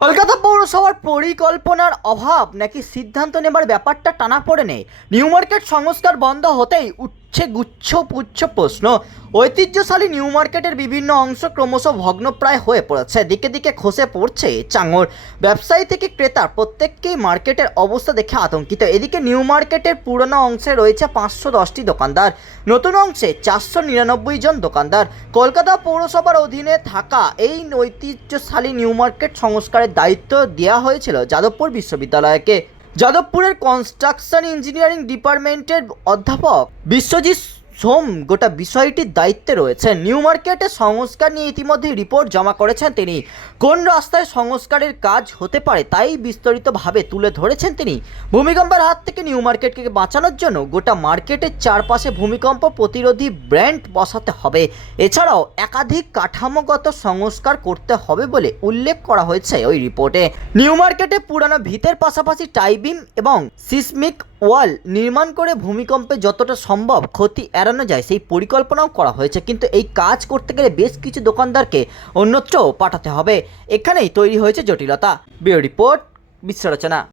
কলকাতা পৌরসভার পরিকল্পনার অভাব নাকি সিদ্ধান্ত নেবার ব্যাপারটা টানা পড়ে নেই নিউ মার্কেট সংস্কার বন্ধ হতেই উঠছে গুচ্ছ পুচ্ছ প্রশ্ন। ঐতিহ্যশালী নিউ মার্কেটের বিভিন্ন অংশ ক্রমশ ভগ্নপ্রায় হয়ে পড়েছে। দিকে দিকে খসে পড়ছে চাঙর। ব্যবসায়ী থেকে ক্রেতা প্রত্যেককেই মার্কেটের অবস্থা দেখে আতঙ্কিত। এদিকে নিউ মার্কেটের পুরনো অংশে রয়েছে পাঁচশো দশটি দোকানদার। নতুন অংশে চারশো নিরানব্বই জন দোকানদার। কলকাতা পৌরসভার অধীনে থাকা এই ঐতিহ্যশালী নিউ মার্কেট সংস্কারের দায়িত্ব দেওয়া হয়েছিল যাদবপুর বিশ্ববিদ্যালয়কে। যাদবপুরের কনস্ট্রাকশন ইঞ্জিনিয়ারিং ডিপার্টমেন্টের অধ্যাপক বিশ্বজিৎ সোম, গোটা বিষয়টির দায়িত্বে রয়েছেন নিউ মার্কেটে সংস্কার নিয়ে ইতিমধ্যে রিপোর্ট জমা করেছেন তিনি। কোন রাস্তায় সংস্কারের কাজ হতে পারে তাই বিস্তারিতভাবে তুলে ধরেছেন তিনি। ভূমিকম্পের হাত থেকে নিউ মার্কেটকে বাঁচানোর জন্য গোটা মার্কেটের চারপাশে ভূমিকম্প প্রতিরোধী ব্র্যান্ড বসাতে হবে। এছাড়াও একাধিক কাঠামোগত সংস্কার করতে হবে বলে উল্লেখ করা হয়েছে ওই রিপোর্টে। নিউ মার্কেটে পুরানো ভিতের পাশাপাশি টাইবিম এবং সিসমিক ওয়াল নির্মাণ করে ভূমিকম্পে যতটা সম্ভব ক্ষতি এড়ানো যায়, সেই পরিকল্পনাও করা হয়েছে। কিন্তু এই কাজ করতে গেলে বেশ কিছু দোকানদারকে অন্যত্র পাঠাতে হবে। এখানেই তৈরি হয়েছে জটিলতা। বিও রিপোর্ট, বিশ্ব রচনা।